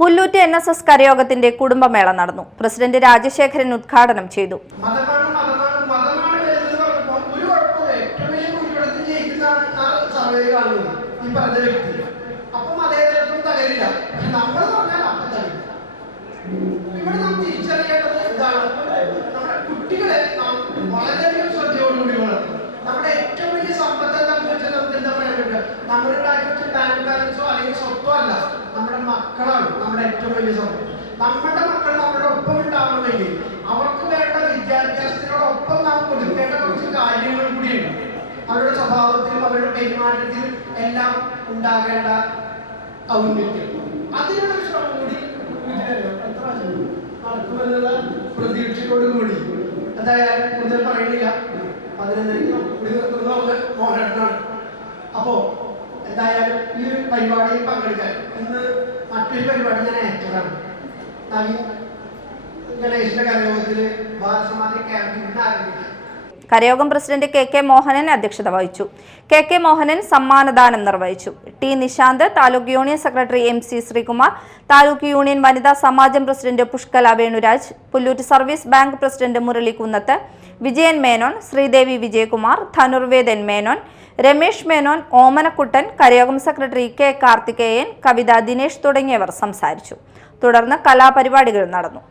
Pullut NSS കരയോഗത്തിന്റെ കുടുംബമേള നടന്നു. President Rajasekharan ഉദ്ഘാടനം ചെയ്തു. നമ്മുടെ രാജ്യത്ത് ബാങ്ക് ബാലൻസോ അല്ലെങ്കിൽ സ്വത്തോ അല്ല, നമ്മുടെ മക്കളാണ് നമ്മുടെ ഏറ്റവും വലിയ സമ്പത്ത്. നമ്മുടെ മക്കൾ നമ്മുടെ ഒപ്പം ഉണ്ടാവണമെങ്കിൽ അവർക്ക് വേണ്ട വിദ്യാഭ്യാസത്തിനോടൊപ്പം നാം കൊടുക്കേണ്ട കുറച്ച് കാര്യങ്ങൾ കൂടിയുണ്ട്. അവരുടെ സ്വഭാവത്തിലും അവരുടെ പെരുമാറ്റത്തിലും എല്ലാം ഉണ്ടാകേണ്ട ഔന്നത്യം, അതിനുള്ള ശ്രമം കൂടി നടക്കുമെന്നുള്ള പ്രതീക്ഷയോടുകൂടി എന്തായാലും കൂടുതൽ പറയുന്നില്ല. 11 മോഹനാണ്. അപ്പോ എന്തായാലും ഈ ഒരു പരിപാടിയിൽ പങ്കെടുക്കാൻ ഇന്ന് മറ്റൊരു പരിപാടി ഞാൻ ഏറ്റതാണ്. നവീൻ ഗണേശന്റെ കരയോഗത്തില് ബാലസമാധി ക്യാമ്പ് ആരംഭിക്കും. കരയോഗം പ്രസിഡന്റ് KK മോഹനൻ അധ്യക്ഷത വഹിച്ചു. KK മോഹനൻ സമ്മാനദാനം നിർവഹിച്ചു. T Nishanth, taluk union secretary MC Sreekumar, taluk union Vanitha Samajam president Pushkala Venuraj, Pulloot service bank president Murali Kunnath, Vijayan Menon, Sreedevi Vijayakumar, Dhanurvedan Menon, Ramesh Menon, Omanakuttan, Karayogam secretary K Karthikeyan, Kavitha Dinesh തുടങ്ങിയവർ സംസാരിച്ചു. തുടർന്ന് കലാപരിപാടികൾ നടന്നു.